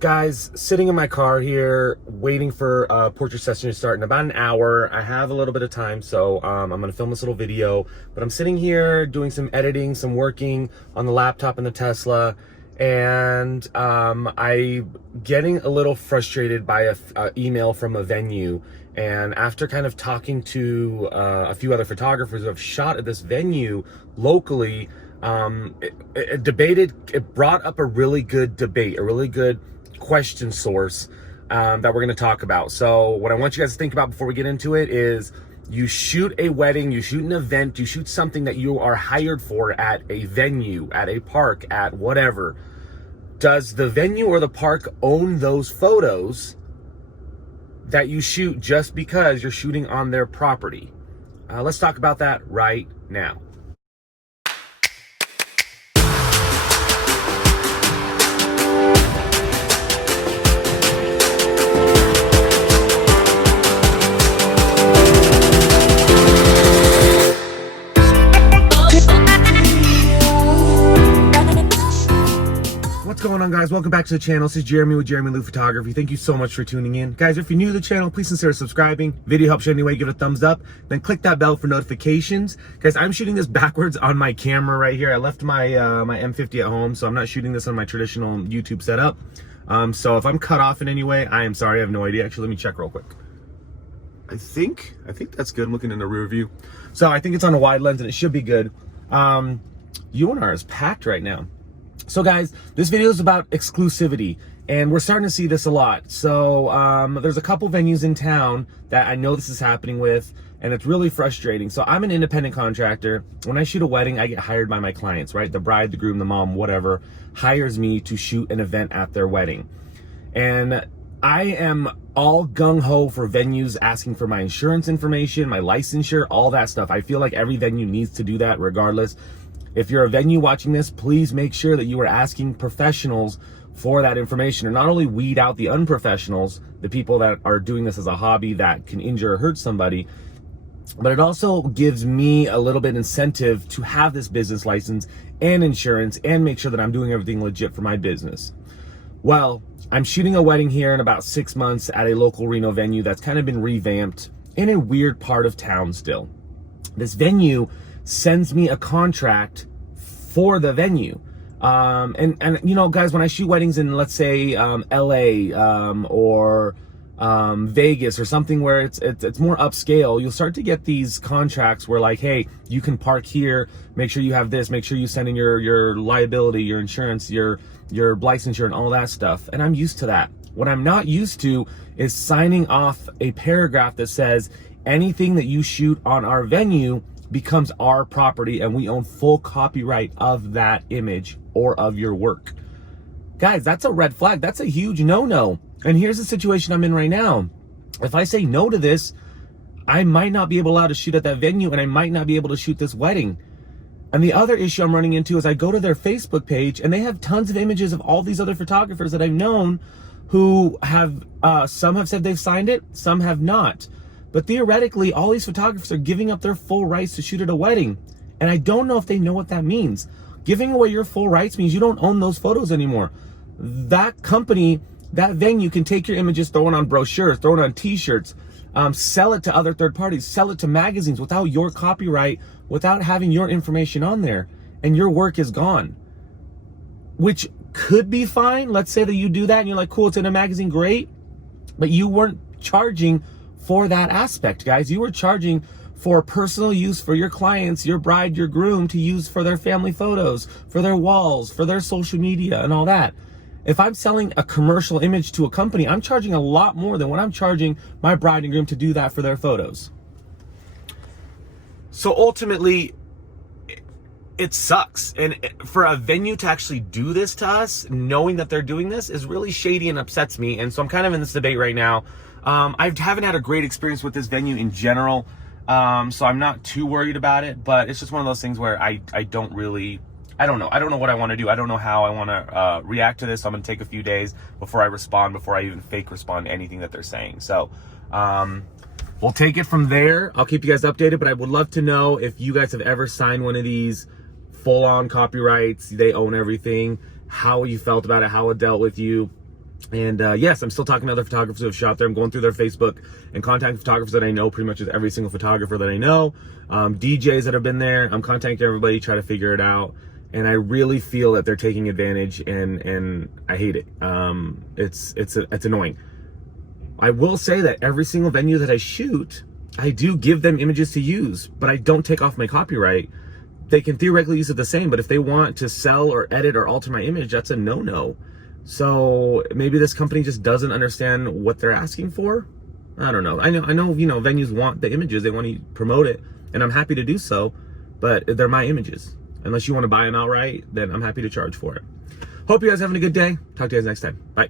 Guys, sitting in my car here, waiting for a portrait session to start in about an hour. I have a little bit of time, so I'm gonna film this little video, but I'm sitting here doing some editing, some working on the laptop in the Tesla, and I'm getting a little frustrated by a email from a venue. And after kind of talking to a few other photographers who have shot at this venue locally, it brought up a really good debate, a really good question source that we're going to talk about. So what I want you guys to think about before we get into it is, you shoot a wedding, you shoot an event, you shoot something that you are hired for at a venue, at a park, at whatever. Does the venue or the park own those photos that you shoot just because you're shooting on their property? Let's talk about that right now. What's going on, guys? Welcome back to the channel. This is Jeramie with Jeramie Lou Photography. Thank you so much for tuning in. Guys, if you're new to the channel, please consider subscribing. Video helps you anyway, give it a thumbs up. Then click that bell for notifications. Guys, I'm shooting this backwards on my camera right here. I left my my M50 at home, so I'm not shooting this on my traditional YouTube setup. So if I'm cut off in any way, I am sorry. I have no idea. Actually, let me check real quick. I think that's good. I'm looking in the rear view. So I think it's on a wide lens and it should be good. UNR is packed right now. So guys, this video is about exclusivity, and we're starting to see this a lot. So there's a couple venues in town that I know this is happening with, and it's really frustrating. So I'm an independent contractor. When I shoot a wedding, I get hired by my clients, right? The bride, the groom, the mom, whatever, hires me to shoot an event at their wedding. And I am all gung-ho for venues asking for my insurance information, my licensure, all that stuff. I feel like every venue needs to do that regardless. If you're a venue watching this, please make sure that you are asking professionals for that information, and not only weed out the unprofessionals, the people that are doing this as a hobby that can injure or hurt somebody, but it also gives me a little bit incentive to have this business license and insurance and make sure that I'm doing everything legit for my business. Well, I'm shooting a wedding here in about 6 months at a local Reno venue that's kind of been revamped in a weird part of town still. This venue sends me a contract for the venue. And you know, guys, when I shoot weddings in, let's say, LA or Vegas or something where it's more upscale, you'll start to get these contracts where, like, hey, you can park here, make sure you have this, make sure you send in your liability, your insurance, your licensure, and all that stuff. And I'm used to that. What I'm not used to is signing off a paragraph that says anything that you shoot on our venue becomes our property and we own full copyright of that image or of your work. Guys, that's a red flag. That's a huge no-no. And here's the situation I'm in right now. If I say no to this, I might not be allowed to shoot at that venue, and I might not be able to shoot this wedding. And the other issue I'm running into is I go to their Facebook page and they have tons of images of all these other photographers that I've known who have, some have said they've signed it, some have not. But theoretically, all these photographers are giving up their full rights to shoot at a wedding. And I don't know if they know what that means. Giving away your full rights means you don't own those photos anymore. That company, that venue can take your images, throw it on brochures, throw it on t-shirts, sell it to other third parties, sell it to magazines without your copyright, without having your information on there. And your work is gone. Which could be fine. Let's say that you do that and you're like, cool, it's in a magazine, great. But you weren't charging for that aspect, guys. You were charging for personal use for your clients, your bride, your groom, to use for their family photos, for their walls, for their social media and all that. If I'm selling a commercial image to a company, I'm charging a lot more than what I'm charging my bride and groom to do that for their photos. So ultimately, it sucks. And for a venue to actually do this to us, knowing that they're doing this, is really shady and upsets me. And so I'm kind of in this debate right now. I haven't had a great experience with this venue in general, so I'm not too worried about it, but it's just one of those things where I don't know. I don't know what I want to do. I don't know how I want to react to this. So I'm going to take a few days before I respond, before I even fake respond to anything that they're saying. So we'll take it from there. I'll keep you guys updated, but I would love to know if you guys have ever signed one of these full-on copyrights, they own everything, how you felt about it, how it dealt with you. And yes, I'm still talking to other photographers who have shot there. I'm going through their Facebook and contacting photographers that I know, pretty much every single photographer that I know. DJs that have been there. I'm contacting everybody, try to figure it out. And I really feel that they're taking advantage, and I hate it. It's annoying. I will say that every single venue that I shoot, I do give them images to use, but I don't take off my copyright. They can theoretically use it the same, but if they want to sell or edit or alter my image, that's a no-no. So maybe this company just doesn't understand what they're asking for. I don't know. I know, you know, venues want the images, they want to promote it, and I'm happy to do so, but they're my images. Unless you want to buy them outright, then I'm happy to charge for it. Hope you guys are having a good day. Talk to you guys next time. Bye.